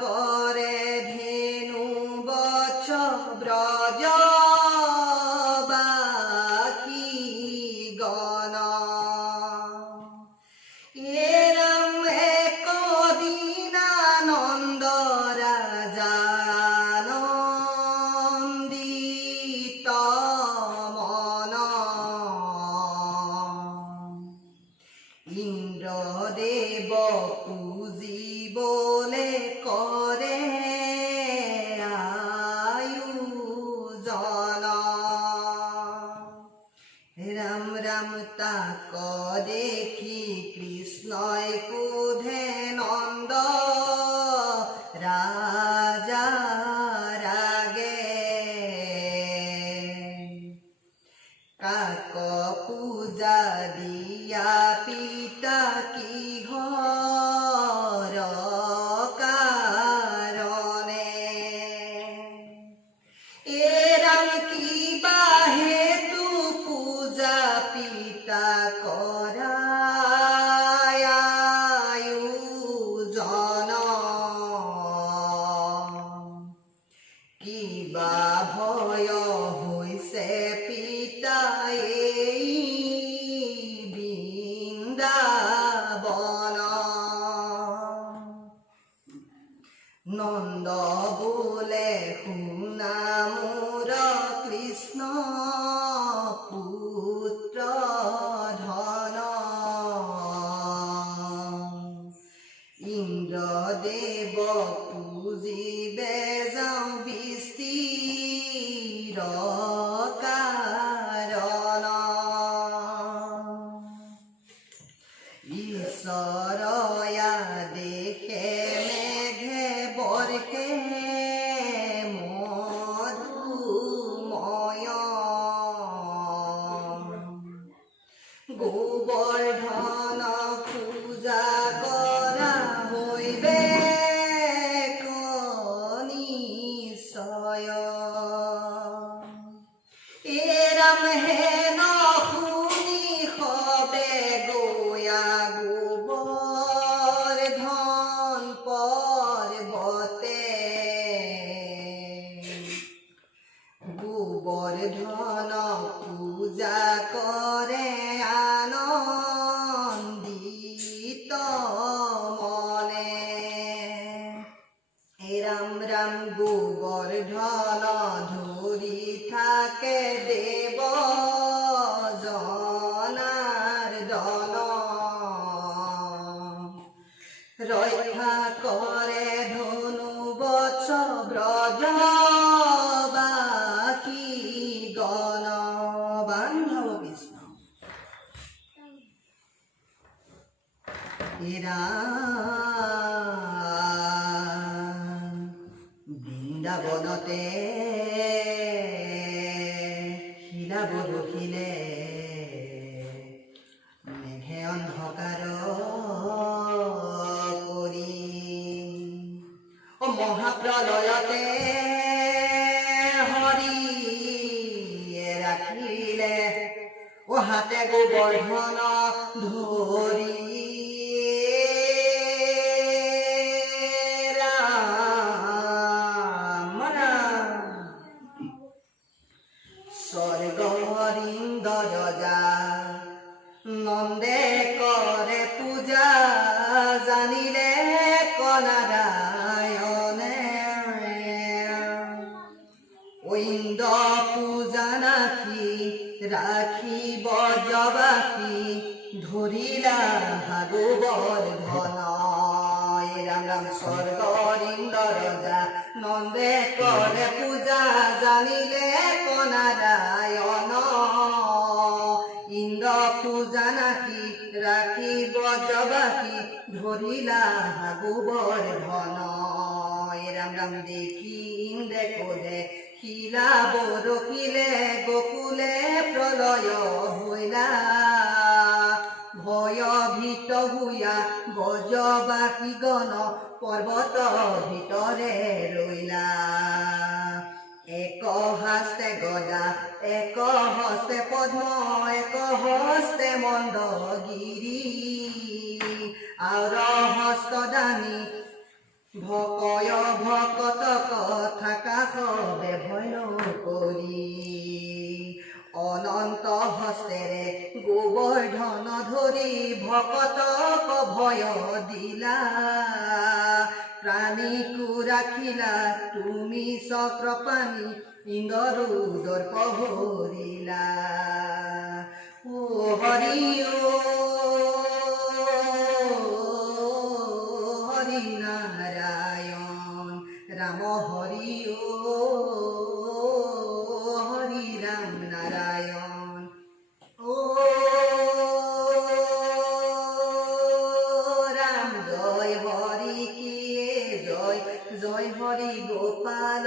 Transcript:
करे धेनु बच्छ ब्रज बाकी गण एरम एक दीनानंद राजा नंदित मन इंद्रदेव पूजिबले करे आयोजन राम राम ताक देखी कृष्णय क्रोधे नंद राजा रागे काक पूजा दिया पिता की घर कारणे एरम की बाहे तू पूजा पिता करायायोजन किबा भय होइसे पिता বৃন্দাবন নন্দ বোলে শুনা মোৰ কৃষ্ণ পুত্ৰ ধন ইন্দ্ৰদেৱ পূজিবে যাওঁ বিস্তিৰ কাৰণ ঈশ্বৰয়া দেখে মেঘে বৰ্ষে মধুময় গোবৰ্ধন পূজা কৰা হৈবে নিশ্চয় এৰম হেন শুনি সবে গোয়া গোবৰ্ধন পৰ্বতে গোবৰ্ধন পূজা কৰে আনন্দিত মনে ৰাম ৰাম গোবৰ্ধন ধৰি থাকে দেৱ জনাৰ্দন ৰক্ষা কৰে ধনু বচ্ছ ব্ৰজ বাকি গণ বান্ধৱ কৃষ্ণ বৃন্দাবনতে শিলা বৰষিলে মেঘে অন্ধকাৰ কৰি মহাপ্ৰলয়তে হৰি ৰাখিলে হাতে গোবৰ্ধন ধৰি নন্দে কৰে পূজা জানিলে কনাৰায়ণে ইন্দ্ৰ পূজা নাখি ৰাখি বজবাসী ধৰিলা গোবৰ্ধন ৰাম ৰাম স্বৰ্গৰ ইন্দ্ৰ ৰজা নন্দে কৰে পূজা জানিলে কনাৰায়ণ ইন্দ্ৰ পূজা নাখি ৰাখি বজবাসী ধৰিলা গোবৰ্ধন ৰাম ৰাম দেখি ইন্দ্ৰে কোধে শিলা বৰষিলে গোকুলে প্ৰলয় হৈলা ভয়ভীত হুয়া বজবাসী গণ পৰ্বত ভিতৰে ৰৈলা এক হস্তে গদা এক হস্তে পদ্ম এক হস্তে মন্দগিৰি আৰ হস্ত দানি ভকয় ভকত কথা কাকবে ভয় নকৰি অনন্ত হস্তেৰে গোবৰ্ধন ধৰি ভকতক ভয় দিলা প্ৰাণীকো ৰাখিলা তুমি চক্ৰপাণি ইন্দ্ৰ দৰ্প ভৰিলা ও হৰি হৰি নাৰায়ণ ৰাম হৰি হৰি ৰাম নাৰায়ণ ও ৰাম জয় হৰি কি জয় জয় হৰি গোপাল